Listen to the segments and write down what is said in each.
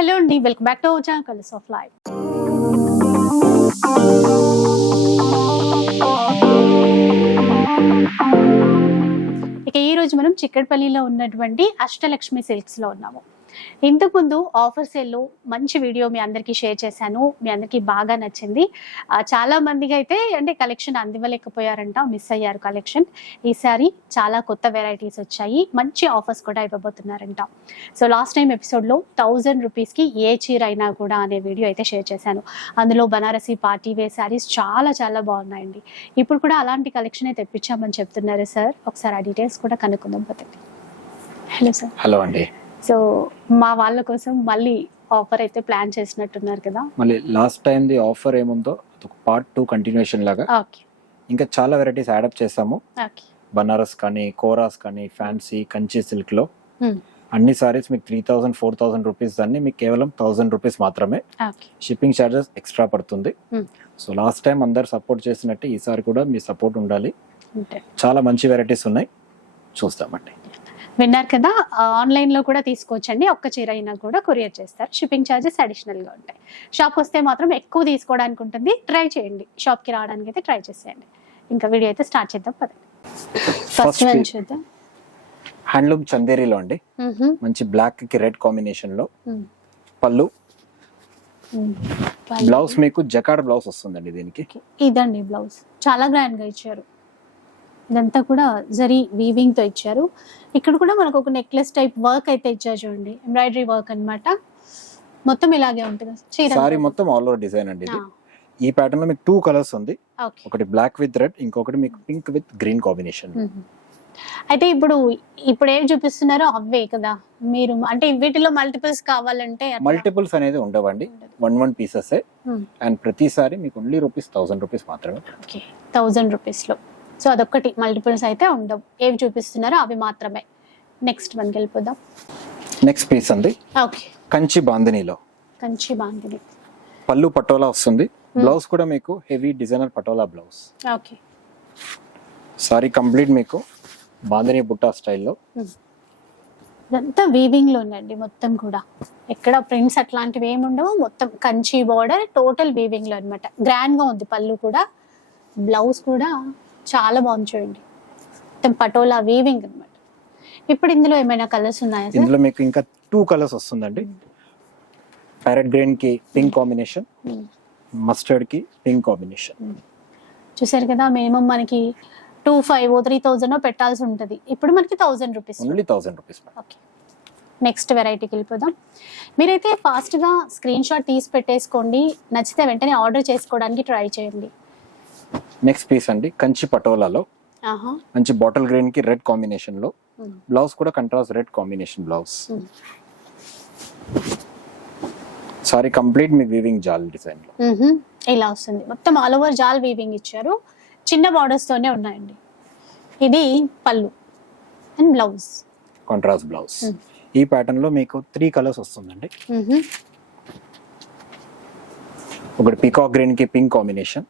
Hello అండి, welcome back to our channel colours of life. ఇక ఈ రోజు మనం చిక్కడపల్లిలో ఉన్నటువంటి అష్టలక్ష్మి సిల్క్స్ లో ఉన్నాము. ఇంతకుముందు ఆఫర్ సేల్లో మంచి వీడియో మీ అందరికీ షేర్ చేశాను. మీ అందరికీ బాగా నచ్చింది. చాలా మందికి అయితే అంటే కలెక్షన్ అందివ్వలేకపోయారంట, మిస్ అయ్యారు కలెక్షన్. ఈసారి చాలా కొత్త వెరైటీస్ వచ్చాయి, మంచి ఆఫర్స్ కూడా ఇవ్వబోతున్నారంట. సో లాస్ట్ టైం ఎపిసోడ్లో 1000 రూపీస్కి ఏ చీర అయినా కూడా అనే వీడియో అయితే షేర్ చేశాను. అందులో బనారసి పార్టీ వేర్ శారీస్ చాలా చాలా బాగున్నాయండి. ఇప్పుడు కూడా అలాంటి కలెక్షన్ తెప్పించామని చెప్తున్నారు సార్. ఒకసారి ఆ డీటెయిల్స్ కూడా కనుక్కుందాం పదండి. Hello sir. హలో అండి. సో మా వాళ్ళ కోసం మళ్ళీ ఆఫర్ అయితే ప్లాన్ చేసినట్టున్నారు కదా. మళ్ళీ లాస్ట్ టైం ది ఆఫర్ ఏముందో ఒక పార్ట్ 2 కంటిన్యూషన్ లాగా ఓకే, ఇంకా చాలా వెరైటీస్ యాడప్ చేసాము. ఓకే, బనారస్ కానీ, కోరాస్ కానీ, ఫ్యాన్సీ, కంచి సిల్క్ లో అన్ని సారీస్ మీకు 3000 4000 రూపీస్ దాన్ని మీకు కేవలం 1000 రూపీస్ మాత్రమే. ఓకే, షిప్పింగ్ ఛార్జెస్ ఎక్స్ట్రా పడుతుంది. సో లాస్ట్ టైం అందరు సపోర్ట్ చేసినట్టు ఈసారి కూడా మీ సపోర్ట్ ఉండాలి. చాలా మంచి వెరైటీస్ ఉన్నాయి, చూస్తామండి. విన్నారు కదా. ఆన్లైన్ లో కూడా తీసుకోవచ్చండి. ఒక్క చీర అయినా కూడా కొరియర్ చేస్తారు. షిప్పింగ్ ఛార్జెస్ అడిషనల్ గా ఉంటాయి. షాప్ వస్తే మాత్రం ఎక్కువ తీసుకోవడానికి ఉంటుంది. ట్రై చేయండి, షాప్ కి రావడానికి అయితే ట్రై చేసేయండి. ఇంకా వీడియో అయితే స్టార్ట్ చేద్దాం పదండి. ఫస్ట్ వన్ చూద్దాం. హ్యాండ్లూమ్ చందేరీలో అండి, మంచి బ్లాక్ కి రెడ్ కాంబినేషన్ లో పళ్ళు. బ్లౌజ్ మీకు జకార్డ్ బ్లౌజ్ వస్తుందండి దీనికి. ఇదండి బ్లౌజ్, చాలా గ్రాండ్ గా ఇచ్చారు. ఇదంతా కూడా జరీ వీవింగ్ తో ఇచ్చారు. ఇక్కడ కూడా మనకు ఒక నెక్లెస్ టైప్ వర్క్ అయితే ఇచ్చారు చూడండి, ఎంబ్రాయిడరీ వర్క్ అన్నమాట. మొత్తం ఇలాగే ఉంటుంది సారీ, మొత్తం ఆల్ ఓవర్ డిజైన్ అండి. ఈ ప్యాటర్న్ లో మీకు 2 కలర్స్ ఉంది. ఒకటి బ్లాక్ విత్ రెడ్, ఇంకొకటి మీకు పింక్ విత్ గ్రీన్ కాంబినేషన్. అయితే ఇప్పుడు ఏం చూపిస్తున్నారో అవే కదా మీరు, అంటే వీటిలో మల్టిపుల్స్ కావాలంటే మల్టిపుల్స్ అనేది ఉండవండి, 1 పీసెస్. అండ్ ప్రతిసారి మీకు ఓన్లీ ₹1000 రూపీస్ మాత్రమే. 1000 రూపీస్ లో. సో అదొక్కటి, మల్టిపుల్స్ అయితే ఉండవు. ఏవి చూపిస్తున్నారో అవి మాత్రమే. నెక్స్ట్ వన్కి వెళ్ళిపోదాం. నెక్స్ట్ పీస్ అండి, ఓకే, కంచి బాందినీలో. కంచి బాందిని పళ్ళు పటోలా వస్తుంది. బ్లౌజ్ కూడా మీకు heavy designer patola blouse. Okay, sorry complete మీకు బాందిని బుట్టా స్టైల్లో. ఇదంతా వీవింగ్ లో ఉందండి మొత్తం కూడా. ఎక్కడ ప్రింట్స్ అట్లాంటివి ఏమి ఉండవు. మొత్తం కంచి బోర్డర్, టోటల్ వీవింగ్ లో అనమాట. గ్రాండ్ గా ఉంది పళ్ళు కూడా. బ్లౌజ్ కూడా చాలా బాగుంది చూడండి, మొత్తం పటోలా వీవింగ్ అనమాట. ఇప్పుడు ఇందులో ఏమైనా కలర్స్ ఉన్నాయా? ఇందులో మీకు ఇంకా 2 కలర్స్ వస్తుందండి. ప్యారెట్ గ్రీన్ కి పింక్ కాంబినేషన్, మస్టర్డ్ కి పింక్ కాంబినేషన్. చూసారు కదా, మినిమం మనకి 2500 3000 పెట్టాల్సి ఉంటుంది. ఇప్పుడు మనకి 1000 rupees, only 1000 rupees. Okay, next వెరైటీకి వెళ్ళిపోదాం. మీరైతే ఫాస్ట్గా స్క్రీన్ షాట్ తీసి పెట్టేసుకోండి. నచ్చితే వెంటనే ఆర్డర్ చేసుకోవడానికి ట్రై చేయండి. నెక్స్ట్ పీస్ అండి, కంచి పటోలాలో మంచి బాటిల్ గ్రీన్ కి రెడ్ కాంబినేషన్ లో. బ్లౌజ్ కూడా contrast red combination blouse. Sorry complete మీకు వీవింగ్ జాల్ డిజైన్ లో ఇలా వస్తుంది. మొత్తం ఆల్ ఓవర్ జాల్ వీవింగ్ ఇచ్చారు. చిన్న బార్డర్స్ తోనే ఉన్నాయండి. ఇది పళ్ళు అండ్ బ్లౌజ్, కాంట్రాస్ట్ బ్లౌజ్. ఈ ప్యాటర్న్ లో మీకు 3 కలర్స్ వస్తుందండి. ఒకటి పీకాక్ గ్రీన్ కి పింక్ కాంబినేషన్,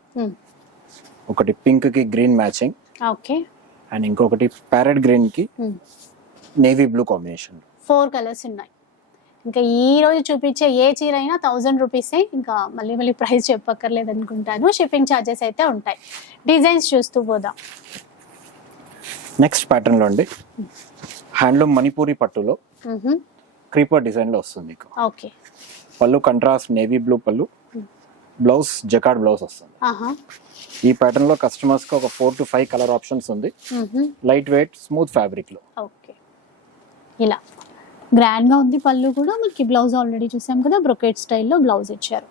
ఒకటి పింక్ కి గ్రీన్ మ్యాచింగ్, ఓకే, అండ్ ఇంకొకటి ప్యారెట్ గ్రీన్ కి నేవీ బ్లూ కాంబినేషన్. 4 కలర్స్ ఉన్నాయి. ఇంకా ఈ రోజు చూపించే ఏ చీర అయినా 1000 రూపీసే. ఇంకా మళ్ళీ ప్రైస్ చెప్పక్కర్లేదు అనుకుంటాను. షిప్పింగ్ ఛార్జెస్ అయితే ఉంటాయి. డిజైన్స్ చూస్తూ పోదాం. నెక్స్ట్ ప్యాటర్న్ లో అండి, హ్యాండ్లూమ్ మణిపూరి పట్టులో క్రీపర్ డిజైన్ లో వస్తుంది. ఓకే, పళ్ళు కంట్రాస్ట్ నేవీ బ్లూ పళ్ళు, బ్లౌజ్ జకార్డ్ బ్లౌజ్ వస్తుంది. ఈ ప్యాటర్న్ లో కస్టమర్స్ కి ఒక 4 to 5 కలర్ ఆప్షన్స్ ఉంది. లైట్ వెయిట్ స్మూత్ ఫ్యాబ్రిక్ లో. ఓకే, ఇలా గ్రాండ్ గా ఉంది. పళ్ళు కూడా మనకి బ్లౌజ్ ఆల్రెడీ చూసాం కదా, బ్రొకెట్ స్టైల్లో బ్లౌజ్ ఇచ్చారు.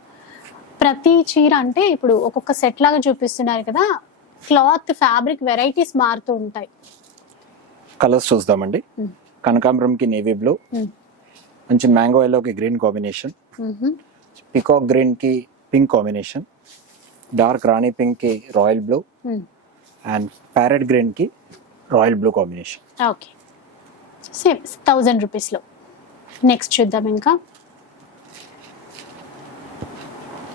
ప్రతి చీర అంటే ఇప్పుడు ఒక్కొక్క సెట్ లాగా చూపిస్తున్నారు కదా, క్లాత్ ఫ్యాబ్రిక్ వెరైటీస్ మారుతూ ఉంటాయి. కలర్స్ చూద్దామండి. కనకాంబరం కి నేవీ బ్లూ, మంచి మ్యాంగో ఎల్లో కి గ్రీన్ కాంబినేషన్, పికాక్ గ్రీన్ కి pink combination, dark rani pink కి royal blue, and parrot green కి royal blue combination. Okay, same 1000 rupees లో. నెక్స్ట్ చూద్దాం ఇంకా.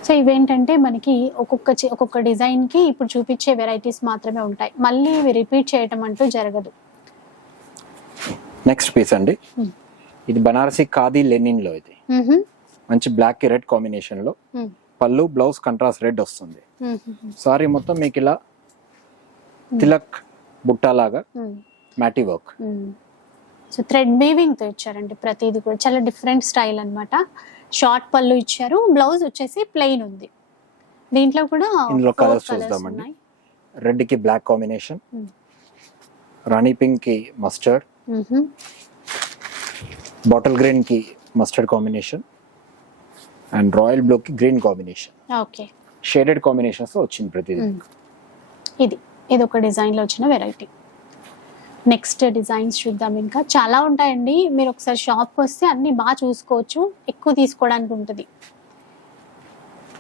సో ఇవేంటంటే మనకి ఒక్కొక్క డిజైన్ కి ఇప్పుడు చూపించే వెరైటీస్ మాత్రమే ఉంటాయి. మళ్ళీ ఇవి రిపీట్ చేయటం అంటూ జరగదు. నెక్స్ట్ పీస్ అండి, ఇది బనారసి ఖాదీ లెనిన్ లో. ఇది మంచి బ్లాక్ కి రెడ్ కాంబినేషన్ లో పళ్ళు బ్లౌజ్ కంట్రాస్ట్ రెడ్ వస్తుంది. సారీ మొత్తం మీకు ఇలా Tilak బుట్టాలాగా మ్యాటీ work. So thread weaving తో ఇచ్చారండి ప్రతిది కూడా, చాలా డిఫరెంట్ స్టైల్ అన్నమాట. షార్ట్ పళ్ళు ఇచ్చారు, బ్లౌజ్ వచ్చేసి ప్లెయిన్ ఉంది. దీంట్లో కూడా ఇందులో four కలర్స్ colours చూద్దామండి. ఉన్నాయి. రెడ్ కి బ్లాక్ కాంబినేషన్, రాణి పింక్ కి మస్టర్డ్, బాటిల్ గ్రీన్ కి mustard combination and royal blue కి green combination. Okay, shaded combinations వచ్చింది ప్రతిదీ. ఇది ఒక డిజైన్ లో వచ్చిన వెరైటీ. నెక్స్ట్ డిజైన్స్ చూద్దాం. ఇంకా చాలా ఉంటాయండి, మీరు ఒకసారి షాప్కి వస్తే అన్ని బాగా చూసుకోవచ్చు, ఎక్కువ తీసుకోవడానికి ఉంటుంది.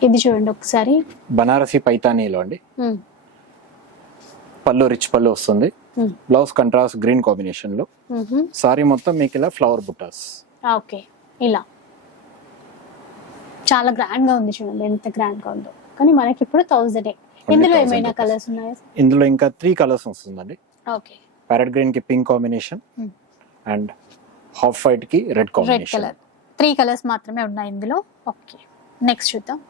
ఇది చూడండి ఒకసారి, బనారసి పైతానీలో అండి. పళ్ళు రిచ్ పళ్ళు వస్తుంది, బ్లౌజ్ కంట్రాస్ట్ గ్రీన్ కాంబినేషన్ లో. సారీ మొత్తం మీకు ఇలా ఫ్లవర్ బుట్టాస్. ఓకే, ఇలా చాలా గ్రాండ్ గా ఉంది చూడండి, ఎంత గ్రాండ్ గా ఉందో. కానీ మనకి ఇప్పుడు 1000. ఇందులో 1000 ఏమైనా కలర్స్ ఉన్నాయా? ఇందులో ఇంకా 3 కలర్స్ వస్తుందండి. ఓకే, ప్యారెట్ గ్రీన్ కి pink combination and half white కి red red combination. Colour. 3 colours మాత్రమే ఉన్నాయి ఇందులో. ఓకే, నెక్స్ట్ చూద్దాం.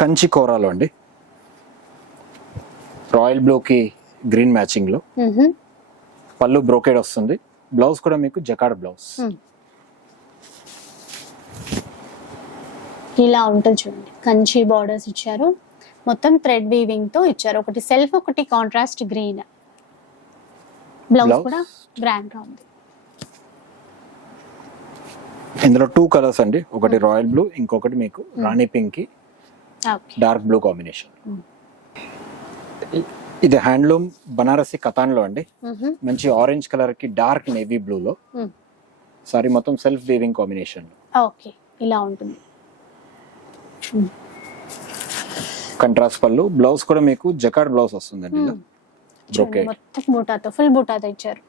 కంచి కోరాలో అండి, రాయల్ బ్లూ కి గ్రీన్ మ్యాచింగ్ లో. పళ్ళు బ్రోకేడ్ వస్తుంది, బ్లౌజ్ కూడా మీకు జకార్డ్ బ్లౌజ్. ఇలా ఉంటుంది చూడండి, కంచి బార్డర్స్ ఇచ్చారు, మొత్తం థ్రెడ్ వీవింగ్ తో ఇచ్చారు. ఒకటి సెల్ఫ్, ఒకటి కాంట్రాస్ట్ గ్రీన్. Blouse Blouse. కూడా గ్రాండ్ గా ఉంది. ఇందులో 2 కలర్స్ అండి, ఒకటి రాయల్ బ్లూ, ఇంకొకటి మీకు రాణి పింక్ కి ఓకే, డార్క్ బ్లూ కాంబినేషన్. ఇది హ్యాండ్లూమ్ బనారసి కతాన్ లో అండి, మంచి ఆరెంజ్ కలర్ కి డార్క్ నేవీ బ్లూ లో. సారీ మొత్తం సెల్ఫ్ వీవింగ్ కాంబినేషన్. ఓకే, ఇలా ఉంటుంది. కంట్రాస్ట్ పళ్ళు, బ్లౌజ్ కూడా మీకు జకార్డ్ బ్లౌజ్ వస్తుందండి. చూడండి, బ్రోకేడ్. మొత్తం బూటాతో, ఫుల్ బూటాతో ఇచ్చారు.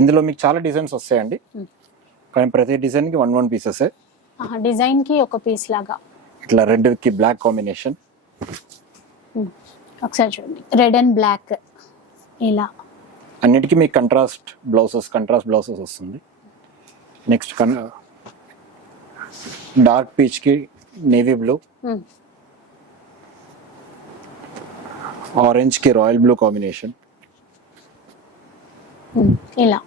ఇందులో మీకు చాలా డిజైన్స్ వస్తాయండి, కానీ ప్రతి డిజైన్ కి 1 పీసెస్. డిజైన్ కి ఒక పీస్ లాగా. ఇట్లా రెడ్ కి బ్లాక్ కాంబినేషన్. ఒకసారి చూడండి, రెడ్ అండ్ బ్లాక్ ఇలా. అన్నిటికీ మీకు కంట్రాస్ట్ బ్లౌజెస్ వస్తుంది. నెక్స్ట్ డార్క్ పీచ్ కి నేవీ బ్లూ, ఆరెంజ్ కి రాయల్ బ్లూ కాంబినేషన్. ఇలా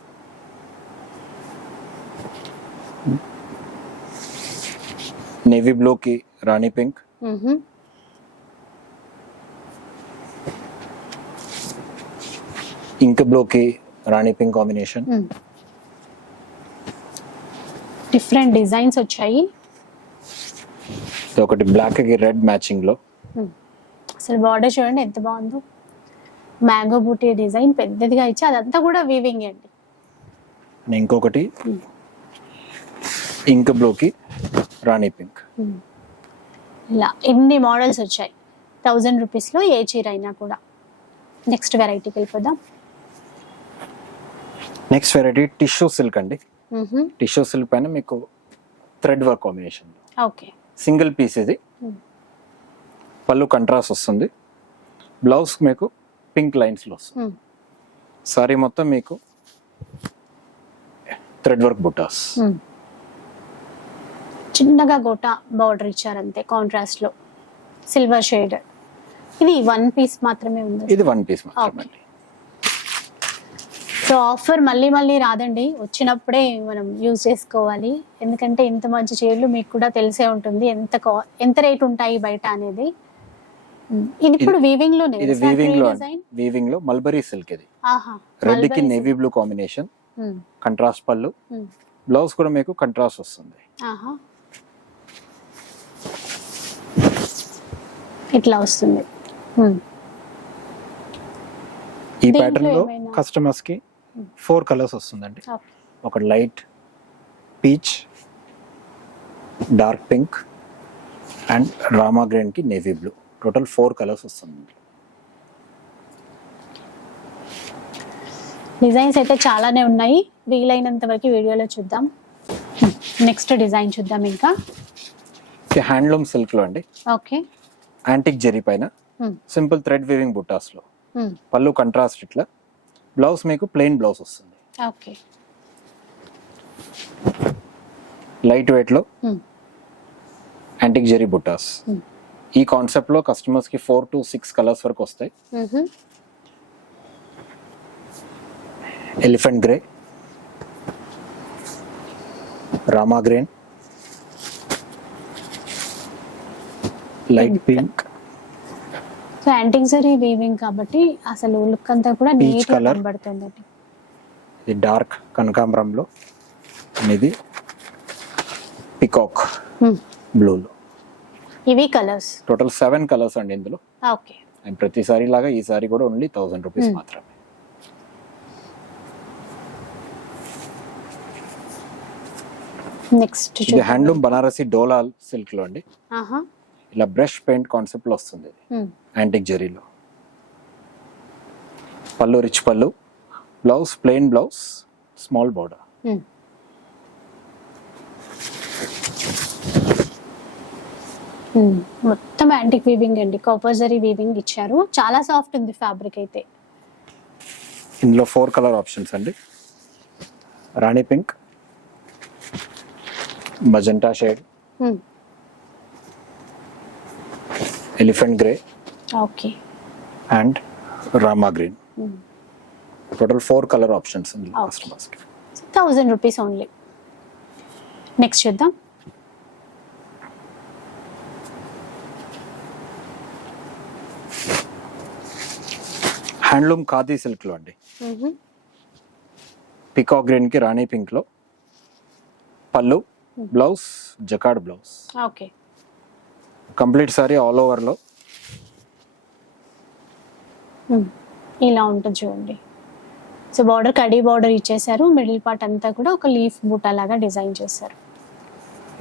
నేవీ బ్లూ కి రాణి పింక్, ఇంక్ బ్లూ కి rani pink combination. Different designs వచ్చాయి. ఒకటి బ్లాక్ కి రెడ్ మ్యాచింగ్ లో. అసలు బార్డర్ చూడండి ఎంత బాగుందో, మ్యాంగో బూటీ డిజైన్ పెద్దదిగా ఇచ్చి అదంతా కూడా వీవింగ్ అండి. ఇంకొకటి ఇంక్ బ్లూ కి రాణి పింక్. ఇలా ఎన్ని మోడల్స్ వచ్చాయి, 1000 రూపీస్లో ఏ చీర అయినా కూడా. నెక్స్ట్ వెరైటీకి వెళ్ళిపోదాం. నెక్స్ట్ వెరైటీ టిష్యూ సిల్క్ అండి. టిష్యూ సిల్క్ పైన మీకు thread work combination. Okay, single piece ఇది. పళ్ళు కంట్రాస్ట్ వస్తుంది, బ్లౌజ్ మీకు పింక్ లైన్స్ లో వస్తుంది. సారీ మొత్తం మీకు థ్రెడ్ వర్క్ బుటాస్. చిన్నగా గోటా బార్డర్ ఇచ్చారు అంతే, కాంట్రాస్ట్ లో సిల్వర్ షేడ్. ఇది 1 పీస్ మాత్రమే ఉంది. ఇది 1 పీస్ మాత్రమే. సో ఆఫర్ మళ్ళీ మళ్ళీ రాదండి, వచ్చినప్పుడే మనం యూజ్ చేసుకోవాలి. ఎందుకంటే ఇంత మంచి చీరలు మీకు కూడా తెలిసే ఉంటుంది ఎంత రేట్ ఉంటాయి బయట అనేది. ఇది ఇప్పుడు వీవింగ్ లోనే. ఇది వీవింగ్ లో మల్బరీ సిల్క్. ఇది రెడ్ కి నేవీ బ్లూ కాంబినేషన్, కంట్రాస్ట్ పళ్ళు, బ్లౌజ్ కూడా మీకు కంట్రాస్ట్ వస్తుంది. ఇట్లా వస్తుంది. ఈ ప్యాటర్న్ లో కస్టమర్స్ కి 4 కలర్స్ వస్తుందండి. ఒక light peach, dark pink and Rama green కి నేవీ బ్లూ. టోటల్ 4 కలర్స్ వస్తుంది. డిజైన్స్ అయితే చాలానే ఉన్నాయి, వీలైనంత వరకు వీడియోలో చూద్దాం. నెక్స్ట్ డిజైన్ చూద్దాం. ఇంకా హ్యాండ్లూమ్ సిల్క్ లో అండి. ఓకే, యాంటిక్ జెరీ పైన సింపుల్ థ్రెడ్ వీవింగ్ బుట్టాస్ లో పళ్ళు కంట్రాస్ట్ ఇట్లా, బ్లౌజ్ మీకు ప్లెయిన్ బ్లౌజ్ వస్తుంది. ఓకే. లైట్ వెయిట్ లో యాంటిక్ జెరీ బుట్టాస్. ఈ కాన్సెప్ట్ లో కస్టమర్స్ కి 4 to 6 కలర్స్ వరకు వస్తాయి. Elephant grey, Rama green, light pink, so antique zari weaving కాబట్టి అసలు లుక్ అంతా కూడా Peach నీట్ గా colour. కనబడుతుంది. ఇది డార్క్ కనకాంబరంలో, ఇది పికాక్ బ్లూలో. ఇవి కలర్స్ టోటల్ 7 కలర్స్ అండి ఇందులో. ఓకే. అండ్ ప్రతి సారీ లాగా ఈ సారీ కూడా ఓన్లీ 1000 రూపీస్ మాత్రమే. నెక్స్ట్ ఇది హ్యాండ్లూమ్ బనారసి డోలా సిల్క్ లో అండి. ఇలా బ్రష్ పెయింట్ కాన్సెప్ట్ లో వస్తుంది ఇది, యాంటిక్ జెరీలో. పళ్ళు రిచ్ పళ్ళు, blouse plain blouse, small border. మొత్తం యాంటిక్ వీవింగ్ అండి, కాపర్ జరీ వీవింగ్ ఇచ్చారు. చాలా సాఫ్ట్ ఉంది ఫ్యాబ్రిక్ అయితే. ఇందులో 4 కలర్ ఆప్షన్స్ అండి. Rani pink, magenta shade, elephant grey okay, and Rama green. Total 4 colour options ఇందులో Okay. కస్టమర్స్ కి. 1000 రూపీస్ ఓన్లీ. నెక్స్ట్ చూద్దాం. హ్యాండ్లూమ్ ఖాదీ సిల్క్ లో అండి. పికాక్ గ్రీన్ కి రాణి పింక్ లో పళ్ళు, blouse jacquard blouse. Okay. Complete sari all over లో ఇలా ఉంటుంది చూడండి. సో బార్డర్ కడీ బార్డర్ ఇచ్చేసారు, మిడిల్ పార్ట్ అంతా కూడా ఒక లీఫ్ బూటా లాగా డిజైన్ చేశారు.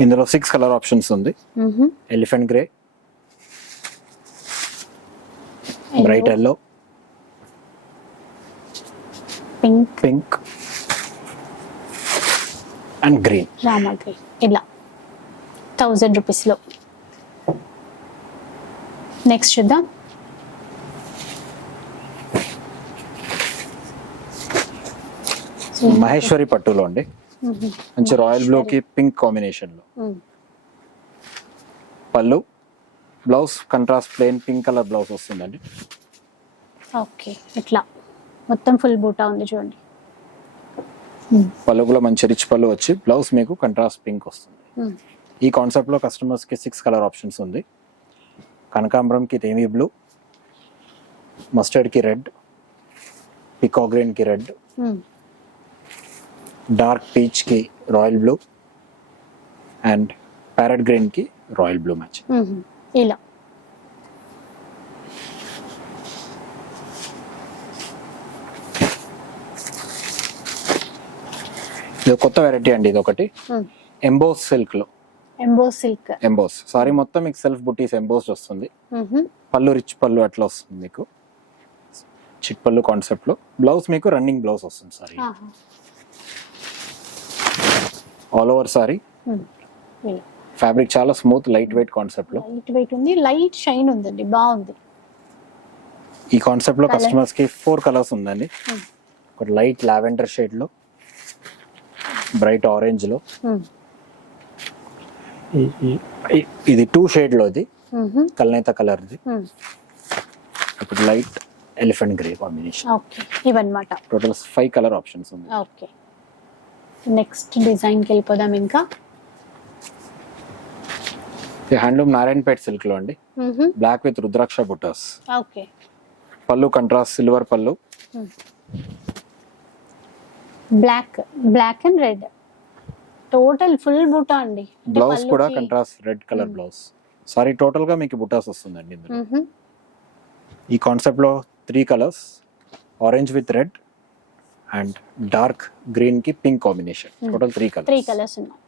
ఇందులో 6 కలర్ ఆప్షన్స్ ఉంది. Elephant grey, bright yellow, pink, pink and green. Rama green. ఇలా 1000 రూపీస్ లో. నెక్స్ట్ చూద్దాం. మహేశ్వరి పట్టులో అండి, మంచి రాయల్ బ్లూ కి పింక్ కాంబినేషన్ లో. పళ్ళు, blouse contrast plain pink colour blouse వస్తుందండి. ఓకే. ఇట్లా మొత్తం ఫుల్ బూటా ఉంది చూడండి. పళ్ళు కూడా మంచి రిచ్ పళ్ళు వచ్చి, బ్లౌజ్ మీకు కంట్రాస్ట్ పింక్ వస్తుంది. ఈ కాన్సెప్ట్ లో కస్టమర్స్ కి 6 కలర్ ఆప్షన్స్ ఉంది. కనకాంబరం కి నేవీ బ్లూ, మస్టర్డ్ కి రెడ్, పికాక్ గ్రీన్ కి రెడ్, డార్క్ పీచ్ కి royal blue and parrot green కి రాయల్ బ్లూ మ్యాచ్. ఇలా ఇది కొత్త వెరైటీ అండి. ఇది ఒకటి ఎంబోస్ సిల్క్ లో. Emboss silk. ఎంబోస్ సారీ మొత్తం మీకు సెల్ఫ్ బుటీస్ ఎంబోస్ వస్తుంది. పళ్ళు రిచ్ పళ్ళు అట్లా వస్తుంది మీకు, చిట్ పళ్ళు కాన్సెప్ట్ లో. బ్లౌజ్ మీకు రన్నింగ్ బ్లౌజ్ వస్తుంది sorry all over sorry. Fabric చాలా స్మూత్ లైట్ వెయిట్ కాన్సెప్ట్ లో. లైట్ వెయిట్ ఉంది, లైట్ షైన్ ఉందండి, బాగుంది. ఈ కాన్సెప్ట్ లో కస్టమర్స్ కి 4 కలర్స్ ఉందండి. ఒకటి లైట్ లావెండర్ షేడ్ లో, బ్రైట్ ఆరెంజ్ లో, ఇది 2 షేడ్ లో, ఇది కల్నేత కలర్, ఇది ఇప్పుడు light elephant grey combination. Okay. ఇవన్నమాట టోటల్ 5 కలర్ ఆప్షన్స్ ఉంది. ఓకే. నెక్స్ట్ డిజైన్ కి వెళ్ళిపోదాం. ఇంకా హ్యాండ్లూమ్ నారాయణపేట్ సిల్క్ లో అండి. బ్లాక్ విత్ రుద్రాక్ష బుటాస్. ఓకే. పళ్ళు కంట్రాస్ట్ సిల్వర్ పళ్ళు, black and red, total full బూటా అండి. బ్లౌజ్ కూడా contrast red colour blouse. Sari total గా మీకు బుటాస్ వస్తుందండి ఇందులో. ఈ కాన్సెప్ట్ లో 3 colours, orange with red and dark green కి పింక్ కాంబినేషన్. టోటల్ 3 కలర్స్ ఉన్నాయి.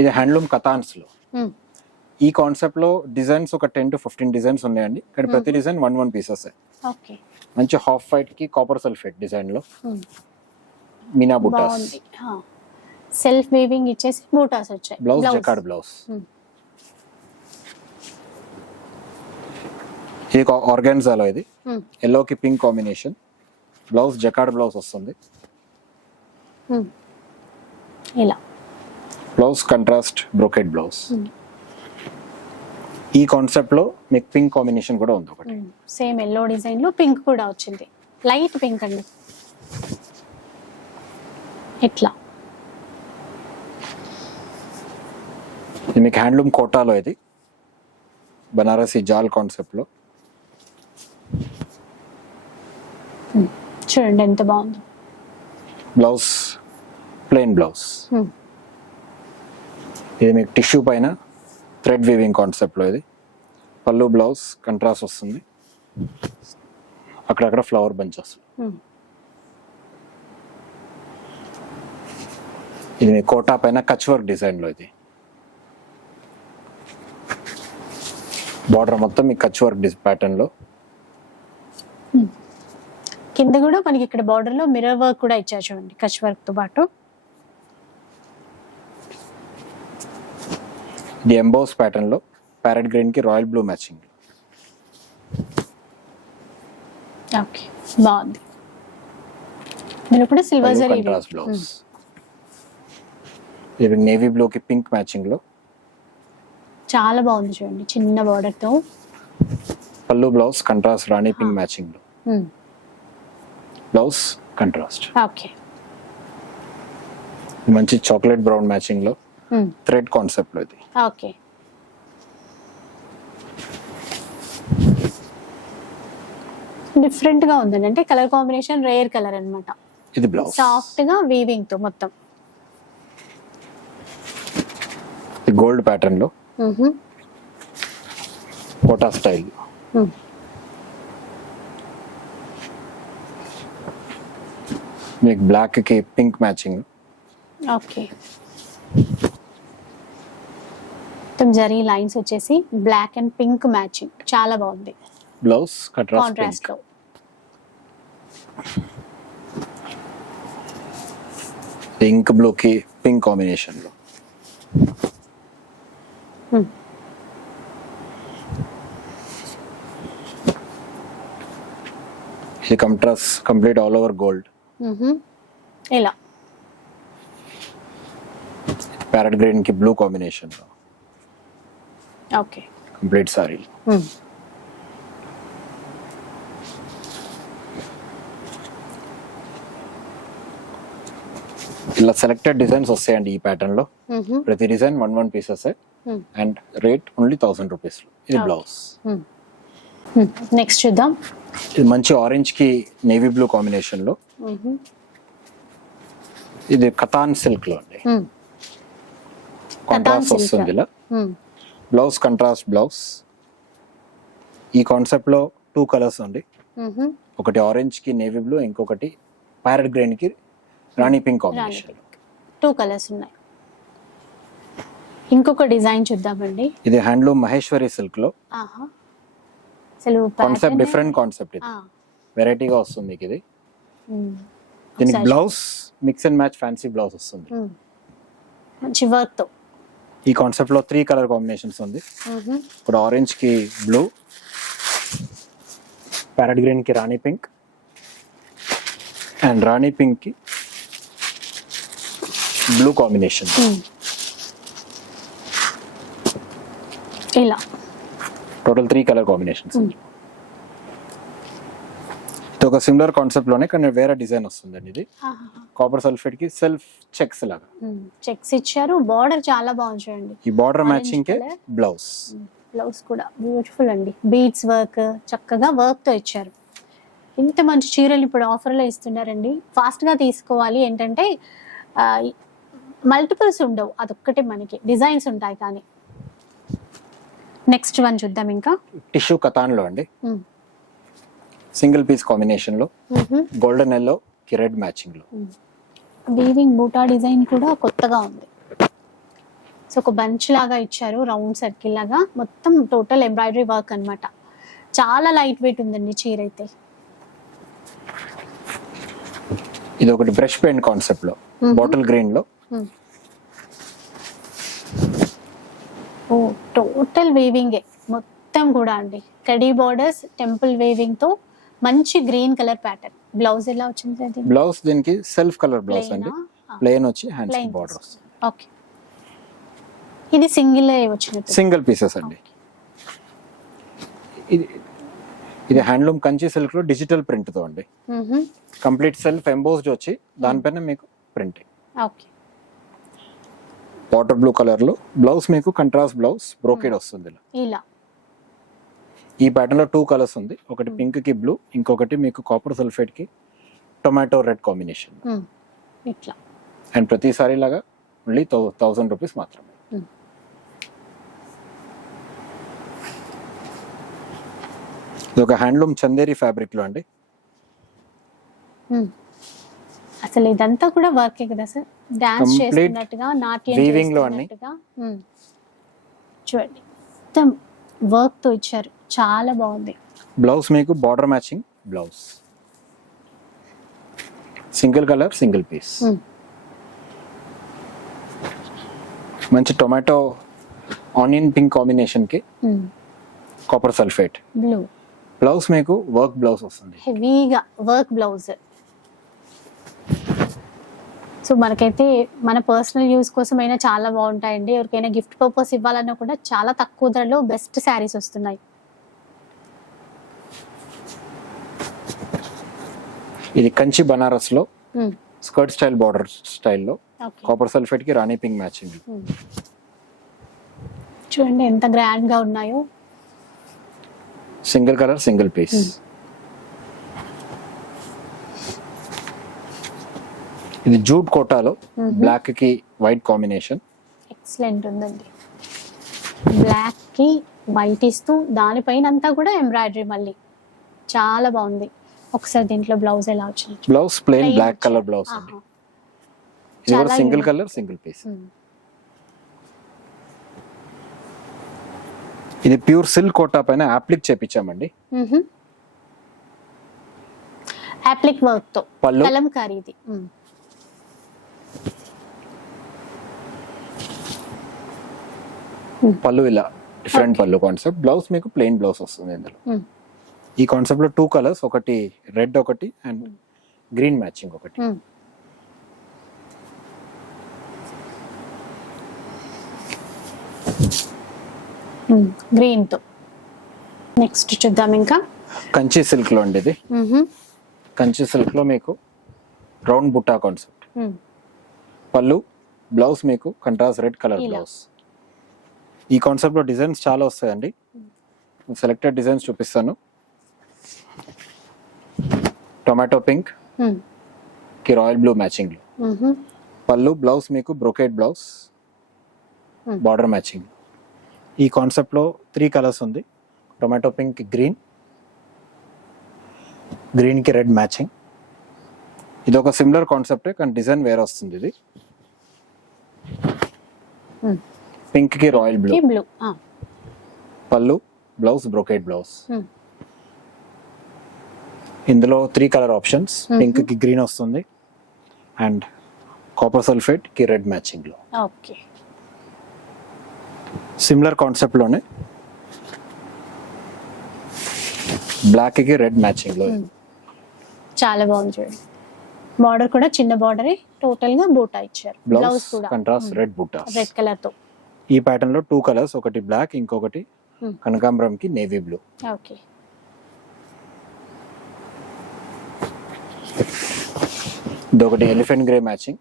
ఇది హ్యాండ్లూమ్ కథాన్స్ లో. ఈ కాన్సెప్ట్ లో డిజైన్స్ ఒక 10 to 15 డిజైన్స్ ఉన్నాయండి. ఇక్కడ ప్రతి డిజైన్ 1 పీసెస్. ఓకే. మంచి హాఫ్ వైట్ కి కాపర్ సల్ఫేట్ డిజైన్ లో మీనా బుటాస్. బాగుంది. సెల్ఫ్ వీవింగ్ ఇచ్చేసి బూటాస్ వచ్చాయి. Blouse jacquard blouse. ఇది ఆర్గాన్జాలో ఇది ఎల్లోకి pink combination. Blouse jacquard blouse వస్తుంది. ఇలా బ్లౌజ్ కంట్రాస్ట్ బ్రోకెట్ బ్లౌజ్. ఈ కాన్సెప్ట్ లో మీకు పింక్ కాంబినేషన్ కూడా ఉంది ఒకటి. సేమ్ ఎల్లో డిజైన్ లో పింక్ కూడా వచ్చింది, లైట్ పింక్ అండి. ఇట్లా ఇది మీకు హ్యాండ్లూమ్ కోటాలో ఇది బనారసి జాల్ కాన్సెప్ట్ లో. చూడండి ఎంత బాగుంది. Blouse plain blouse. ఇది మీకు టిష్యూ పైన థ్రెడ్ వీవింగ్ కాన్సెప్ట్ లో ఇది. పళ్ళు బ్లౌజ్ కంట్రాస్ట్ వస్తుంది, అక్కడక్కడ ఫ్లవర్ బంచ్ వస్తుంది. ఇది మీ కోటా పైన కచ్ వర్క్ డిజైన్ లో ఇది. బార్డర్ మొత్తం మీ కచ్ వర్క్ ప్యాటర్న్ లో. కింద కూడా మనకి ఇక్కడ బార్డర్ లో మిర్రర్ వర్క్ కూడా ఇచ్చారు చూడండి, కచ్ వర్క్ తో పాటు. ఇది ఎంబోస్ ప్యాటర్న్ లో ప్యారెట్ గ్రీన్ కి రాయల్ బ్లూ మ్యాచింగ్. ఓకే బాగుంది. మీరు కూడా సిల్వర్ జరీ కంట్రాస్ట్ బ్లౌజ్. ఇది నేవీ బ్లూ కి పింక్ మ్యాచింగ్ లో. చాలా బాగుంది చూడండి, చిన్న బార్డర్ తో. పళ్ళు బ్లౌజ్ కంట్రాస్ట్ రాణి పింక్ మ్యాచింగ్ లో. Blouse contrast. ఓకే మంచి చాక్లెట్ బ్రౌన్ మ్యాచింగ్ లో థ్రెడ్ కాన్సెప్ట్ లో ఇది. ఓకే డిఫరెంట్ గా ఉందండి, అంటే కలర్ కాంబినేషన్ రేర్ కలర్ అన్నమాట. ఇది బ్లౌజ్ సాఫ్ట్ గా వీవింగ్ తో మొత్తం. గోల్డ్ ప్యాటర్న్ లో కోటా స్టైల్. మీకు బ్లాక్ కి పింక్ మ్యాచింగ్. ఓకే మొత్తం జరీ లైన్స్ వచ్చేసి బ్లాక్ అండ్ పింక్ మ్యాచింగ్, చాలా బాగుంది. బ్లౌజ్ కాంట్రాస్ట్ లో. ఇంక్ బ్లూ కి పింక్ కాంబినేషన్ లో. ఇది contrast complete all over gold. ఇలా ప్యారెట్ గ్రీన్ కి బ్లూ కాంబినేషన్ లో ఓకే కంప్లీట్ సారీ. ఇలా సెలెక్టెడ్ డిజైన్స్ వస్తాయండి ఈ ప్యాటర్న్ లో. ప్రతి design 1 pieces and rate only 1000 rupees. ఇది బ్లౌజ్. నెక్స్ట్ చూద్దాం. ఇది మంచి ఆరెంజ్ కి నేవీ బ్లూ కాంబినేషన్ లో. ఇది కతాన్ సిల్క్ లో అండి. కాంట్రాస్ట్ వస్తుంది ఇలా. Blouse contrast blouse. ఈ కాన్సెప్ట్ లో 2 కలర్స్ అండి. ఒకటి ఆరెంజ్ కి నేవీ బ్లూ, ఇంకొకటి ప్యారెట్ గ్రీన్ కి రాణి పింక్ కాంబినేషన్. 2 కలర్స్ ఉన్నాయి. ఇంకొక డిజైన్ చూద్దామండి. ఇది హ్యాండ్లూమ్ మహేశ్వరి సిల్క్ లో. అసలు కాన్సెప్ట్ డిఫరెంట్ కాన్సెప్ట్. ఇది వెరైటీగా వస్తుంది మీకు. ఇది దీనికి blouse mix and match fancy blouse వస్తుంది మంచి వర్క్ తో. ఈ కాన్సెప్ట్ లో 3 కలర్ కాంబినేషన్స్ ఉంది. ఇప్పుడు ఆరెంజ్ కి బ్లూ, ప్యారెట్ గ్రీన్ కి rani pink, and Rani pink కి బ్లూ కాంబినేషన్. ఇలా టోటల్ 3 కలర్ కాంబినేషన్స్. ఇది ఒక సిమిలర్ కాన్సెప్ట్ లోనే కానీ వేరే డిజైన్ వస్తుందండి. ఇది కాపర్ సల్ఫేట్ కి సెల్ఫ్ చెక్స్ లాగా చెక్స్ ఇచ్చారు. బార్డర్ చాలా బాగుంది చూడండి. ఈ బార్డర్ మ్యాచింగ్ కే బ్లౌజ్. బ్లౌజ్ కూడా బ్యూటిఫుల్ అండి, బీడ్స్ వర్క్ చక్కగా వర్క్ తో ఇచ్చారు. ఇంత మంచి చీరలు ఇప్పుడు ఆఫర్ లో ఇస్తున్నారండి. ఫాస్ట్ గా తీసుకోవాలి, ఏంటంటే మల్టిపుల్స్ ఉండవు, అదొక్కటే మనకి డిజైన్స్ ఉంటాయి. కానీ నెక్స్ట్ వన్ చూద్దాం. ఇంకా టిష్యూ కతాన్ లో అండి. సింగిల్ పీస్ కాంబినేషన్ లో గోల్డెన్ ఎల్లో కి రెడ్ మ్యాచింగ్ లో. వీవింగ్ బూటా డిజైన్ కూడా కొత్తగా ఉంది. సో ఒక బంచ్ లాగా ఇచ్చారు, రౌండ్ సర్కిల్ లాగా. మొత్తం టోటల్ ఎంబ్రాయిడరీ వర్క్ అన్నమాట. చాలా లైట్ వెయిట్ ఉందండి చీర అయితే. ఇది ఒకటి బ్రష్ పెయింట్ కాన్సెప్ట్ లో బాటిల్ గ్రీన్ లో. ఓ టోటల్ వీవింగ్ మొత్తం కూడా అండి కడీ బోర్డర్స్, టెంపుల్ వేవింగ్ తో మంచి గ్రీన్ కలర్ ప్యాటర్న్. బ్లౌజ్ ఎలా వచ్చింది అది? బ్లౌజ్ దీనికి సెల్ఫ్ కలర్ బ్లౌజ్ అండి, ప్లెయిన్ వచ్చి హ్యాండ్స్ ప్లెయిన్ బార్డర్ వస్తుంది. ఓకే, ఇది సింగిల్ వచ్చినట్టు. సింగిల్ పీసెస్ అండి. ఇది హ్యాండ్లూమ్ కంచి సిల్క్ లో డిజిటల్ ప్రింట్ తో అండి, కంప్లీట్ సెల్ఫ్ ఎంబోస్డ్ వచ్చి దానిపైన మీకు printing. Okay, water blue colour లో బ్లౌజ్ మీకు కంట్రాస్ట్ బ్లౌజ్ బ్రోకెడ్ వస్తుంది ఇలా. ఇలా ఈ ప్యాటర్న్ లో 2 కలర్స్ ఉంది, ఒకటి పింక్ కి బ్లూ, ఇంకొకటి మీకు కాపర్ సల్ఫేట్ కి టొమాటో రెడ్ కాంబినేషన్. ఇట్లా అండ్ ప్రతిసారి లాగా ఓన్లీ 1000 రూపీస్ మాత్రమే. ఇది ఒక హ్యాండ్లూమ్ చందేరి ఫ్యాబ్రిక్ లో అండి. అసలు ఇదంతా కూడా వర్కే కదా సార్, డాన్స్ Complete చేస్తున్నట్టుగా, నాట్యం weaving లో అన్ని. చేస్తున్నట్టుగా. చూడండి మొత్తం వర్క్ తో ఇచ్చారు, చాలా బాగుంది. బ్లౌజ్ మీకు border matching blouse, single colour single piece. మంచి టొమాటో ఆనియన్ పింక్ కాంబినేషన్ కి కాపర్ సల్ఫేట్ బ్లూ బ్లౌజ్ మీకు వర్క్ బ్లౌజ్ వస్తుంది. హెవీగా వర్క్ బ్లౌజ్. సో మనకైతే మన పర్సనల్ యూస్ కోసం అయినా చాలా బాగుంటాయండి. ఎవరికైనా గిఫ్ట్ పర్పస్ ఇవ్వాలన్నా కూడా చాలా తక్కువ ధరలో బెస్ట్ శారీస్ వస్తున్నాయి. ఇది కంచి బనారస్ లో స్కర్ట్ స్టైల్ బార్డర్ స్టైల్లో కాపర్ సల్ఫేట్ కి రాణి పింక్ మ్యాచింగ్. చూడండి ఎంత గ్రాండ్ గా ఉన్నాయో. Single colour single piece. ఇది జూట్ కోటాలో బ్లాక్ కి వైట్ కాంబినేషన్. ఎక్సలెంట్ ఉందండి, బ్లాక్ కి వైట్ ఇస్తూ దానిపైన అంతా కూడా ఎంబ్రాయిడరీ మళ్ళీ చాలా బాగుంది. ఒకసారి దీంట్లో బ్లౌజ్ ఎలా వచ్చింది? Blouse plain black colour blouse అండి. ఇది కూడా సింగిల్ కలర్ సింగిల్ పీస్. ఇది ప్యూర్ సిల్క్ కోటా పైన అప్లిక్ చేపించామండి. అప్లిక్ వర్క్ తో పళ్ళు కలంకారీ. ఇది పళ్ళు ఇలా డిఫరెంట్ పళ్ళు కాన్సెప్ట్. బ్లౌజ్ మీకు ప్లెయిన్ బ్లౌజ్ వస్తుంది ఇందులో. ఈ కాన్సెప్ట్ లో 2 కలర్స్, ఒకటి రెడ్ ఒకటి అండ్ గ్రీన్ మ్యాచింగ్ ఒకటి. గ్రీన్ తో నెక్స్ట్ చూద్దాం. ఇంకా కంచి సిల్క్ లో అండి ఇది. కంచి సిల్క్ లో మీకు రౌండ్ బుట్టా కాన్సెప్ట్. పళ్ళు బ్లౌజ్ మీకు కంట్రాస్ట్ రెడ్ కలర్ బ్లౌజ్. ఈ కాన్సెప్ట్ లో డిజైన్స్ చాలా వస్తాయండి, సెలెక్టెడ్ డిజైన్స్ చూపిస్తాను. టొమాటో పింక్ కి రాయల్ బ్లూ మ్యాచింగ్ లో పళ్ళు, బ్లౌజ్ మీకు బ్రోకెడ్ బ్లౌజ్, బార్డర్ మ్యాచింగ్. ఈ కాన్సెప్ట్ లో 3 కలర్స్ ఉంది. టొమాటో పింక్ కి గ్రీన్, గ్రీన్ కి రెడ్ మ్యాచింగ్. ఇది ఒక సిమిలర్ కాన్సెప్ట్ కానీ డిజైన్ వేరే వస్తుంది. ఇది పింక్ కి రాయల్ బ్లూ, పళ్ళు బ్లౌజ్ బ్రోకెడ్ బ్లౌజ్. ఇందులో 3 కలర్ ఆప్షన్స్. పింక్ కి గ్రీన్ వస్తుంది అండ్ కాపర్ సల్ఫేట్ కి రెడ్ మ్యాచింగ్ లో. ఓకే, సిమిలర్ కాన్సెప్ట్ లోనే బ్లాక్ కి రెడ్ మ్యాచింగ్ లో. చాలా బాగుంది చూడండి. బార్డర్ కూడా చిన్న బార్డరే, టోటల్ గా బూటా ఇచ్చారు. బ్లౌజ్ కూడా కంట్రాస్ట్ రెడ్ బూటా, రెడ్ కలర్ తో. ఈ ప్యాటర్న్ లో 2 కలర్స్, ఒకటి బ్లాక్ ఇంకొకటి కనకాంబరం కి నేవీ బ్లూ. ఓకే, ఇదొకటి ఎలిఫెంట్ గ్రే మ్యాచింగ్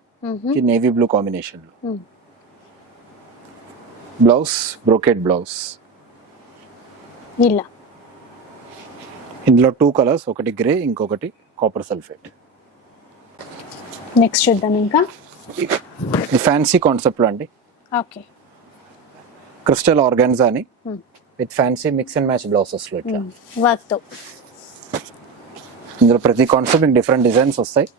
కి నేవీ బ్లూ కాంబినేషన్ లో. బ్లౌజ్ బ్రోకెడ్ బ్లౌజ్ ఇలా. ఇందులో 2 కలర్స్, ఒకటి గ్రే ఇంకొకటి కాపర్ సల్ఫేట్. నెక్స్ట్ చూద్దాం. ఇంకా ఫ్యాన్సీ కాన్సెప్ట్ లో అండి. ఓకే, క్రిస్టల్ ఆర్గాన్జా అని with fancy mix and match blouses లో ఇట్లా వర్క్ తో. ఇందులో ప్రతి కాన్సెప్ట్ డిఫరెంట్ డిజైన్స్ వస్తాయి.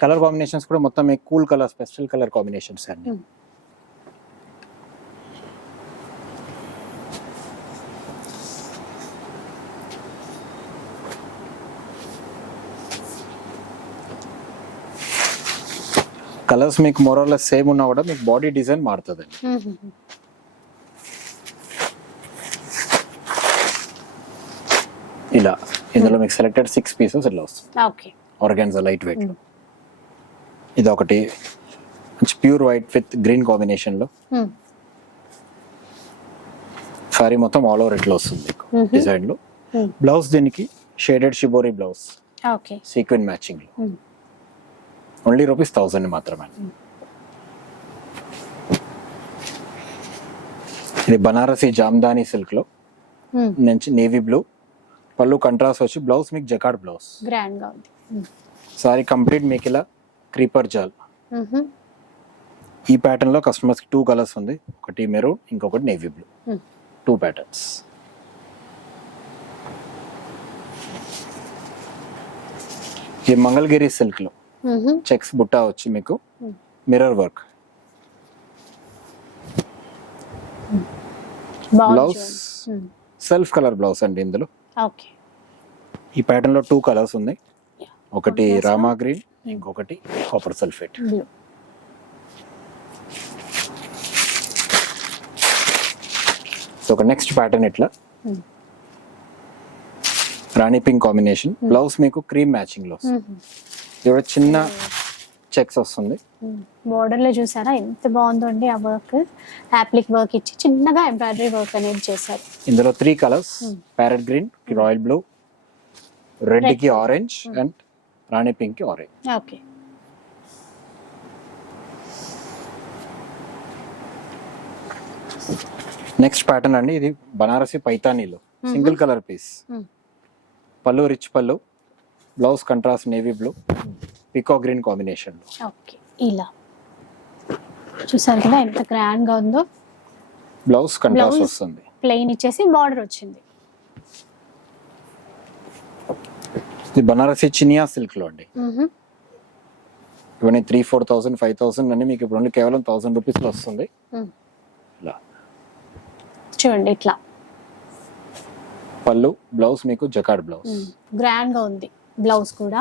కలర్ కాంబినేషన్స్ కూడా మొత్తం మీకు cool colour, special colour combinations అండి. కలర్స్ మీకు మోరల్లెస్ సేమ్ ఉన్నా కూడా మీకు బాడీ డిజైన్ మారుతుంది. ఇందులో మీకు సెలెక్టెడ్ 6 పీసెస్ ఇట్లా వస్తుంది. ఓకే. Organza light weight. ఇది ఒకటి మంచి pure white with green combination లో సారీ మొత్తం ఆల్ ఓవర్ ఇట్లా వస్తుంది మీకు డిజైన్ లో. బ్లౌజ్ దీనికి shaded shibori blouse, okay, sequin matching లో ఓన్లీ ₹1000 మాత్రమే. ఇది బనారసి జామ్దాని సిల్క్ లో నుంచి నేవీ బ్లూ, పళ్ళు కంట్రాస్ట్ వచ్చి బ్లౌజ్ మీకు జకార్డ్ బ్లౌజ్. గ్రాండ్ గా ఉంది. సారీ కంప్లీట్ మీకు ఇలా క్రీపర్ జాల్. ఈ ప్యాటర్న్ లో కస్టమర్స్ కి 2 కలర్స్ ఉంది, ఒకటి మెరూన్ ఇంకొకటి నేవీ బ్లూ. 2 ప్యాటర్న్స్. ఇది మంగళగిరి సిల్క్ లో చెక్స్ బుట్టా వచ్చి మీకు mirror work. Blouse self colour blouse అండి ఇందులో. ఓకే. ఈ ప్యాటర్న్ లో 2 కలర్స్ ఉన్నాయి, ఒకటి రామా గ్రీన్ ఇంకొకటి కాపర్ సల్ఫేట్. సో ఒక నెక్స్ట్ ప్యాటర్న్ ఇట్లా రాణి పింక్ కాంబినేషన్. బ్లౌజ్ మీకు క్రీమ్ మ్యాచింగ్ లో ఇక్కడ చిన్న చెక్స్ వస్తుంది. బోర్డర్ లో చూసారా ఎంత బాగుందో అండి ఆ వర్క్. యాప్లిక్ వర్క్ ఇచ్చి చిన్నగా ఎంబ్రాయిడరీ వర్క్ అనేది చేశారు. ఇందులో 3 కలర్స్, ప్యారెట్ గ్రీన్ కి రాయల్ బ్లూ, రెడ్ కి ఆరెంజ్ అండ్ రాణి పింక్ కి ఆరెంజ్. ఓకే. నెక్స్ట్ ప్యాటర్న్ అండి ఇది బనారసి పైతానీలో సింగిల్ కలర్ పీస్. పళ్ళు రిచ్ పళ్ళు, blouse contrast navy blue, pico green combination లో. ఓకే. ఇలా చూసారు కదా ఎంత గ్రాండ్ గా ఉందో. బ్లౌజ్ కంట్రాస్ట్ వస్తుంది, ప్లెయిన్ ఇచ్చేసి బార్డర్ వచ్చింది. ఇది బనారసి చినియా సిల్క్ లో అండి. ఇవన్నీ 3,000-4,000 5,000 అన్ని మీకు ఇప్పుడు ఓన్లీ కేవలం ₹1,000 లో వస్తుంది. ఇలా చూడండి ఇట్లా పళ్ళు, బ్లౌజ్ మీకు జకార్డ్ బ్లౌజ్. గ్రాండ్ గా ఉంది బ్లౌజ్ కూడా.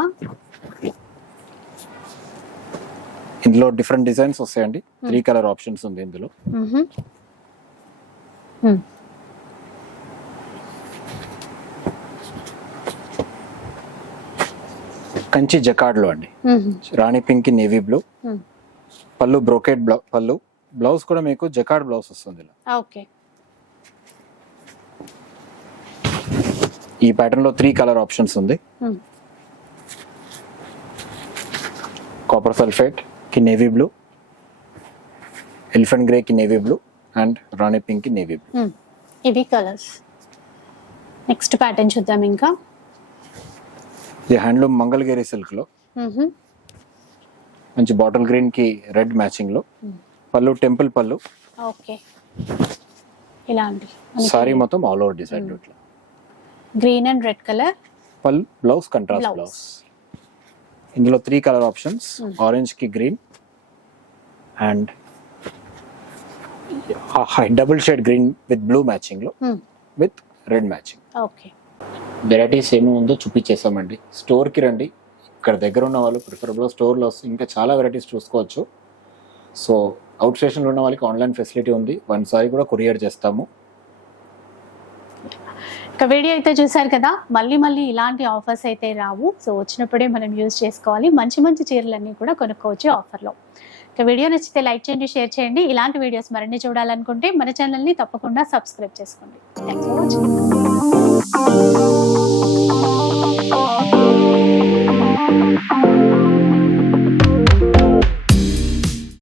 ఇందులో డిఫరెంట్ డిజైన్స్ వస్తాయండి. 3 కలర్ ఆప్షన్స్ ఉంది ఇందులో. కంచి జకార్డ్ లో అండి, రాణి పింక్ కి నేవీ బ్లూ, పళ్ళు బ్రోకెట్ పళ్ళు, బ్లౌజ్ కూడా మీకు జకార్డ్ బ్లౌజ్ వస్తుంది ఇలా. ఓకే. ఈ ప్యాటర్న్ లో 3 కలర్ ఆప్షన్స్ ఉంది. కాపర్ సల్ఫేట్ కి నేవీ బ్లూ, ఎలిఫెంట్ గ్రే కి navy blue and Rani pink కి నేవీ బ్లూ. ఇవి కలర్స్. నెక్స్ట్ ప్యాటర్న్ చూద్దాం. ఇంకా ఇది హ్యాండ్లూమ్ మంగళగిరి సిల్క్ లో మంచి బాటిల్ గ్రీన్ కి రెడ్ మ్యాచింగ్ లో, పళ్ళు టెంపుల్ పళ్ళు. ఓకే. ఇలా అండి సారీ మొత్తం ఆల్ ఓవర్ డిజైన్ లో ఇట్లా గ్రీన్ అండ్ రెడ్ కలర్. పళ్ళు, బ్లౌజ్ కంట్రాస్ట్ బ్లౌజ్. ఇందులో 3 కలర్ ఆప్షన్స్, ఆరెంజ్ కి green and double shade green with blue matching లో with red matching. Okay. Varieties ఏమి ఉందో చూపించేసామండి. స్టోర్ కి రండి, ఇక్కడ దగ్గర ఉన్న వాళ్ళు ప్రిఫరబుల్ స్టోర్లో ఇంకా చాలా వెరైటీస్ చూసుకోవచ్చు. సో అవుట్ స్టేషన్లో ఉన్న వాళ్ళకి ఆన్లైన్ ఫెసిలిటీ ఉంది, 1 సారి కూడా కొరియర్ చేస్తాము. ఇక వీడియో అయితే చూసారు కదా, మళ్ళీ మళ్ళీ ఇలాంటి ఆఫర్స్ అయితే రావు. సో వచ్చినప్పుడే మనం యూజ్ చేసుకోవాలి. మంచి మంచి చీరలన్నీ కూడా కొనుక్కోవచ్చు ఆఫర్లో. ఇక వీడియో నచ్చితే లైక్ చేయండి, షేర్ చేయండి. ఇలాంటి వీడియోస్ మరిన్ని చూడాలనుకుంటే మన ఛానల్ని తప్పకుండా సబ్స్క్రైబ్ చేసుకోండి. Thanks for watching.